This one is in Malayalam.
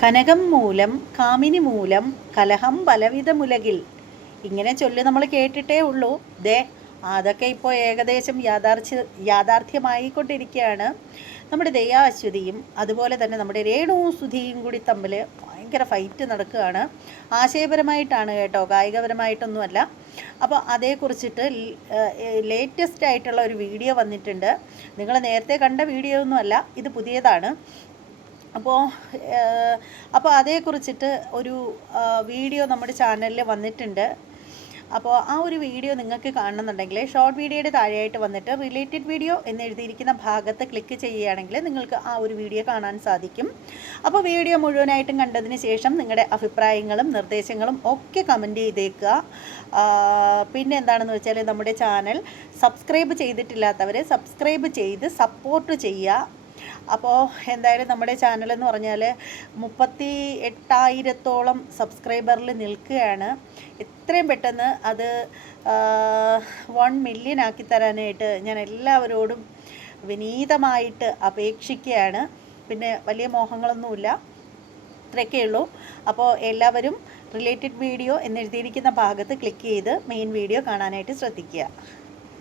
കനകം മൂലം കാമിനി മൂലം കലഹം പലവിധമുലകിൽ. ഇങ്ങനെ ചൊല്ലി നമ്മൾ കേട്ടിട്ടേ ഉള്ളൂ. അതൊക്കെ ഇപ്പോൾ ഏകദേശം യാഥാർത്ഥ്യമായിക്കൊണ്ടിരിക്കുകയാണ്. നമ്മുടെ ദയാ അശ്വതിയും അതുപോലെ തന്നെ നമ്മുടെ രേണു സുധിയും കൂടി തമ്മിൽ ഭയങ്കര ഫൈറ്റ് നടക്കുകയാണ്. ആശയപരമായിട്ടാണ് കേട്ടോ, കായികപരമായിട്ടൊന്നുമല്ല. അപ്പോൾ അതേക്കുറിച്ചിട്ട് ലേറ്റസ്റ്റ് ആയിട്ടുള്ള ഒരു വീഡിയോ വന്നിട്ടുണ്ട്. നിങ്ങൾ നേരത്തെ കണ്ട വീഡിയോ ഒന്നുമല്ല, ഇത് പുതിയതാണ്. അപ്പോൾ അതേക്കുറിച്ചിട്ട് ഒരു വീഡിയോ നമ്മുടെ ചാനലിൽ വന്നിട്ടുണ്ട്. അപ്പോൾ ആ ഒരു വീഡിയോ നിങ്ങൾക്ക് കാണണമെന്നുണ്ടെങ്കിൽ ഷോർട്ട് വീഡിയോയുടെ താഴെയായിട്ട് വന്നിട്ട് റിലേറ്റഡ് വീഡിയോ എന്ന് എഴുതിയിരിക്കുന്ന ഭാഗത്ത് ക്ലിക്ക് ചെയ്യുകയാണെങ്കിൽ നിങ്ങൾക്ക് ആ ഒരു വീഡിയോ കാണാൻ സാധിക്കും. അപ്പോൾ വീഡിയോ മുഴുവനായിട്ടും കണ്ടതിന് ശേഷം നിങ്ങളുടെ അഭിപ്രായങ്ങളും നിർദ്ദേശങ്ങളും ഒക്കെ കമൻറ്റ് ചെയ്തേക്കുക. പിന്നെ എന്താണെന്ന് വെച്ചാൽ നമ്മുടെ ചാനൽ സബ്സ്ക്രൈബ് ചെയ്തിട്ടില്ലാത്തവരെ സബ്സ്ക്രൈബ് ചെയ്ത് സപ്പോർട്ട് ചെയ്യുക. അപ്പോൾ എന്തായാലും നമ്മുടെ ചാനലെന്ന് പറഞ്ഞാൽ 38,000-ഓളം സബ്സ്ക്രൈബറിൽ നിൽക്കുകയാണ്. എത്രയും പെട്ടെന്ന് അത് 1 മില്യൺ ആക്കി തരാനായിട്ട് ഞാൻ എല്ലാവരോടും വിനീതമായിട്ട് അപേക്ഷിക്കുകയാണ്. പിന്നെ വലിയ മോഹങ്ങളൊന്നുമില്ല, ഇത്രയൊക്കെ ഉള്ളൂ. അപ്പോൾ എല്ലാവരും റിലേറ്റഡ് വീഡിയോ എന്നെഴുതിയിരിക്കുന്ന ഭാഗത്ത് ക്ലിക്ക് ചെയ്ത് മെയിൻ വീഡിയോ കാണാനായിട്ട് ശ്രദ്ധിക്കുക.